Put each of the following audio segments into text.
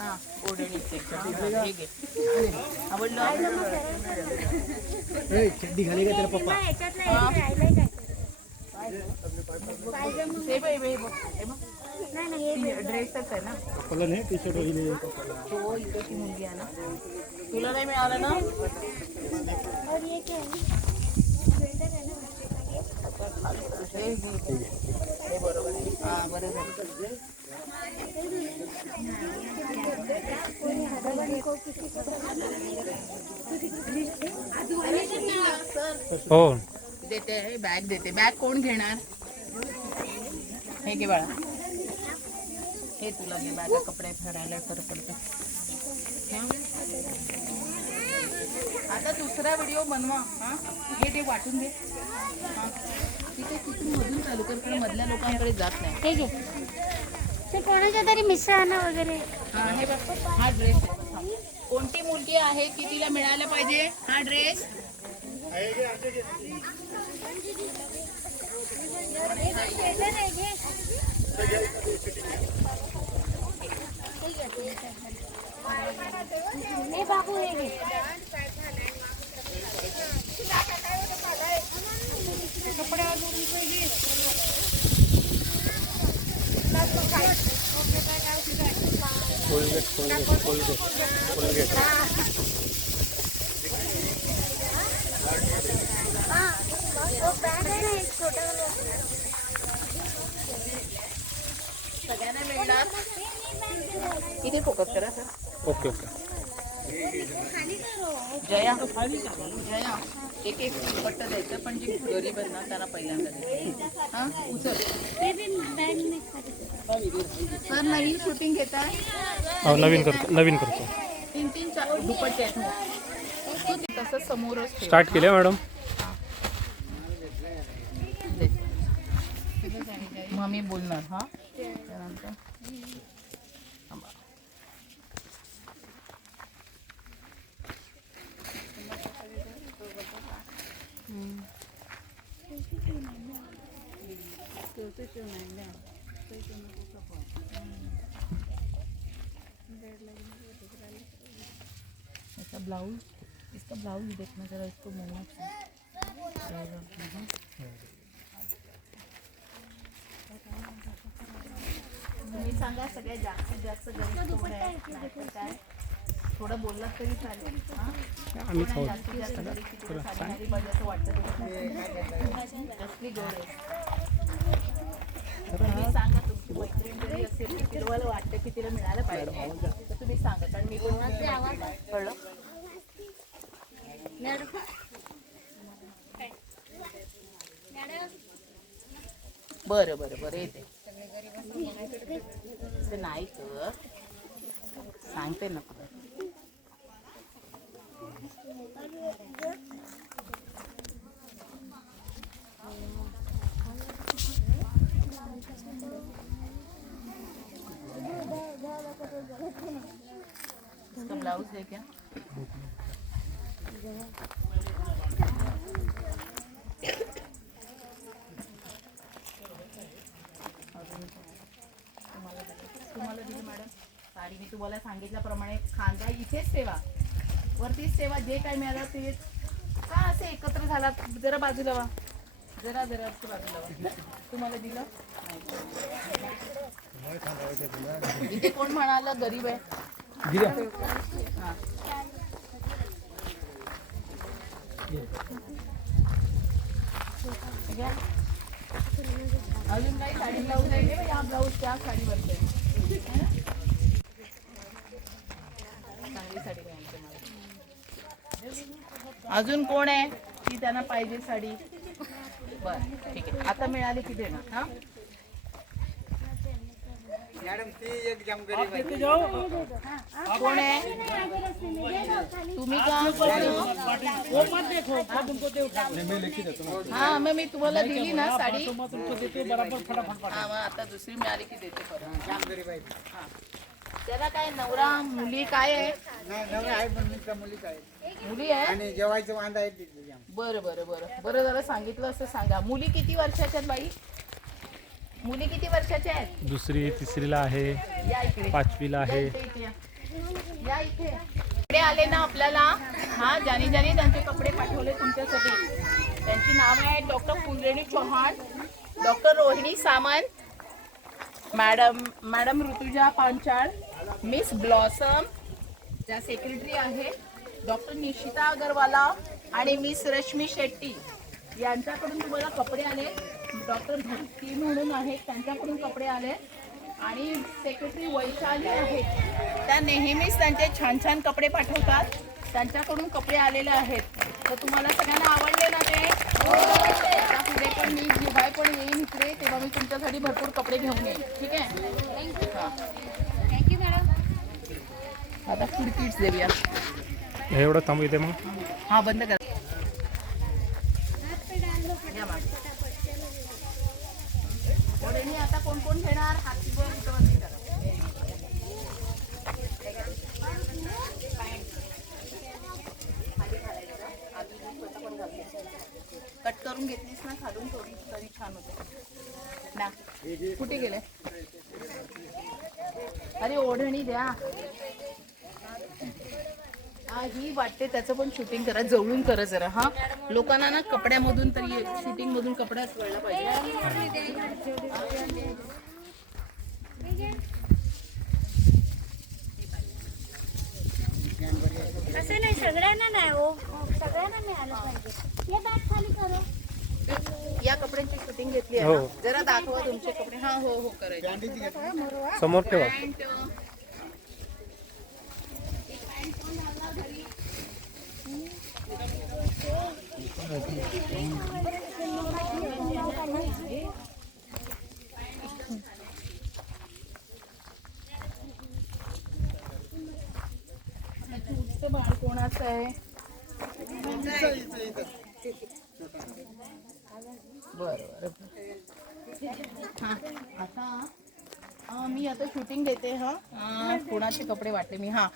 हा ओढणीचे हे घे. आवडलं चड्डी घाली का तेरा पप्पा हे बाई बाई बघ हे बघ ड्रेसच आहे ना पप्पाला नाही टी शर्ट वगैरे पप्पाला तो इकडची मुलगी आहे ना तुला नाही मिळालं ना हे घे. हे बरोबर आहे. हा बरं झालं हो देते बॅग देते बॅग कोण घेणार हे घे बाळा हे तुला घे बॅगा कपडे भरायला बरं पडतं आता दुसरा व्हिडिओ बनवा हा हे ते वाटून दे हा तिथे तिथून मधून चालू कर कारण मधल्या लोकांकडे जात नाही हे घे ते कोणाच्या तरी मिसळणं वगैरे हा हे बघ हा ड्रेस कोणती मुलगी आहे की तिला मिळायला पाहिजे हा ड्रेस हे बाबू हे घे सगळ्यांना मिळणार इथे फोकस करा sir okay okay Jaya Jaya एक एक पट्ट द्यायचं पण जे गरीब आहेत ना त्यांना पहिल्यांदा द्यायचं हा उचल सर नवीन शूटिंग घेत आहे हो नवीन करतो 3-3 दुपट्टे आहेत तू तसंच समोरच ठेव. स्टार्ट केले मॅडम दे. मग मी बोलणार हा त्यानंतर थांबा. इसका ब्लाउज देखना जरा इसको मोड़ना तुम्ही सांगा सगळ्यात जास्तीत जास्त गरीब कोण आहे नाहीतर काय थोडं बोललात तरी चालेल हा आम्ही कोण आहे जास्तीत जास्त गरीब की तुला साडी घातली पाहिजे असं वाटतं तुला कसली गौर आहे तुम्ही सांगा तुमची मैत्रीण जरी असेल की तिला वाटतं की तिला मिळालं पाहिजे तर तुम्ही सांगा कारण मी पण कळलं बरं बरं बरं येते ते नाही कर सांगते ना तुला इसका ब्लाउज है क्या तुम्हाला दिली मॅडम साडी मी तुम्हाला सांगितल्याप्रमाणे खांदा इथेच ठेवा वरतीच ठेवा जे काय मिळालं ते का असे एकत्र झाला जरा बाजूला वा जरा बाजूला वा तुम्हाला दिलं इथे कोण म्हणालं गरीब आहे हा अजून काही साडी ब्लाऊज आहे का या ब्लाऊज त्या साडीवर चांगली साडी घ्यायची मला अजून कोण आहे की त्यांना पाहिजे साडी बरं ठीक आहे आता मिळाली की देणार हा मॅडम ती एकदम गरीब आहे कोण आहे तुम्ही का हा मग मी तुम्हाला दिली ना साडी हा मग आता दुसरी मिळाली की देते परत जाम गरीब आहे हा त्याला काय नवरा मुली काय आहे नाही नवरा आहे पण मित्र मुलीच आहे मुली आहे आणि जेवायचं वांदा आहे तिथे जाम बरं बरं बरं बरं जरा सांगितलं असं सांगा मुली किती वर्षाच्या आहेत बाई मुली किती वर्षाच्या आहेत दुसरी तिसरीला आहे या इकडे 5वीला आहे या इथे या. या इथे कपडे आले ना आपल्याला. हा, ज्याने ज्याने त्यांचे कपडे पाठवले तुमच्यासाठी त्यांची नाव आहे doctor Phulreni Chauhan, doctor Rohini Samant, madam Rutuja Panchal, miss Blossom ज्या सेक्रेटरी आहे, डॉक्टर निशिता अगरवाला आणि मिस रश्मी शेट्टी यांच्याकडून तुम्हाला कपडे आले. डॉक्टर भक्ती म्हणून आहेत त्यांच्याकडून कपडे आले आणि सेक्रेटरी वैशाली आहेत, त्या नेहमीच त्यांचे छान छान कपडे पाठवतात, त्यांच्याकडून कपडे आलेले आहेत. तर तुम्हाला सगळ्यांना आवडले ना ते? त्या पुढे पण मी जेव्हा पण येईन इकडे तेव्हा मी तुमच्यासाठी भरपूर कपडे घेऊन येईन. ठीक आहे? Thank you madam. आता फूड किट्स देऊया. हे एवढं थांबू इथे मग. हा, बंद करा. या मॅम. ओढणी आता कोण कोण घेणार? हाती वर उठवत करा. कट करून घेतलीस ना खालून थोडी तरी छान होते ना. कुठे गेले? अरे ओढणी द्या. हा, ही वाटते त्याचं पण शूटिंग करा, जवळून करा जरा. हा, लोकांना ना कपड्यामधून तरी शूटिंग मधून कपड्याच कळला पाहिजे. असं नाही, सगळ्यांना नाही हो, सगळ्यांना मिळालं पाहिजे. हे बॅग खाली करो. या कपड्यांची शूटिंग घेतली आहे ना? जरा दाखवा तुमचे कपडे. हा, हो हो, करायचे. समोर ठेवा. तुमचं बाळ कोणाचं आहे? बरं. हा, आता मी आता शूटिंग देते. हा, कोणाचे कपडे वाटले मी. हा,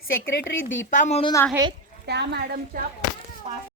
सेक्रेटरी दीपा म्हणून आहेत, त्या मॅडमच्या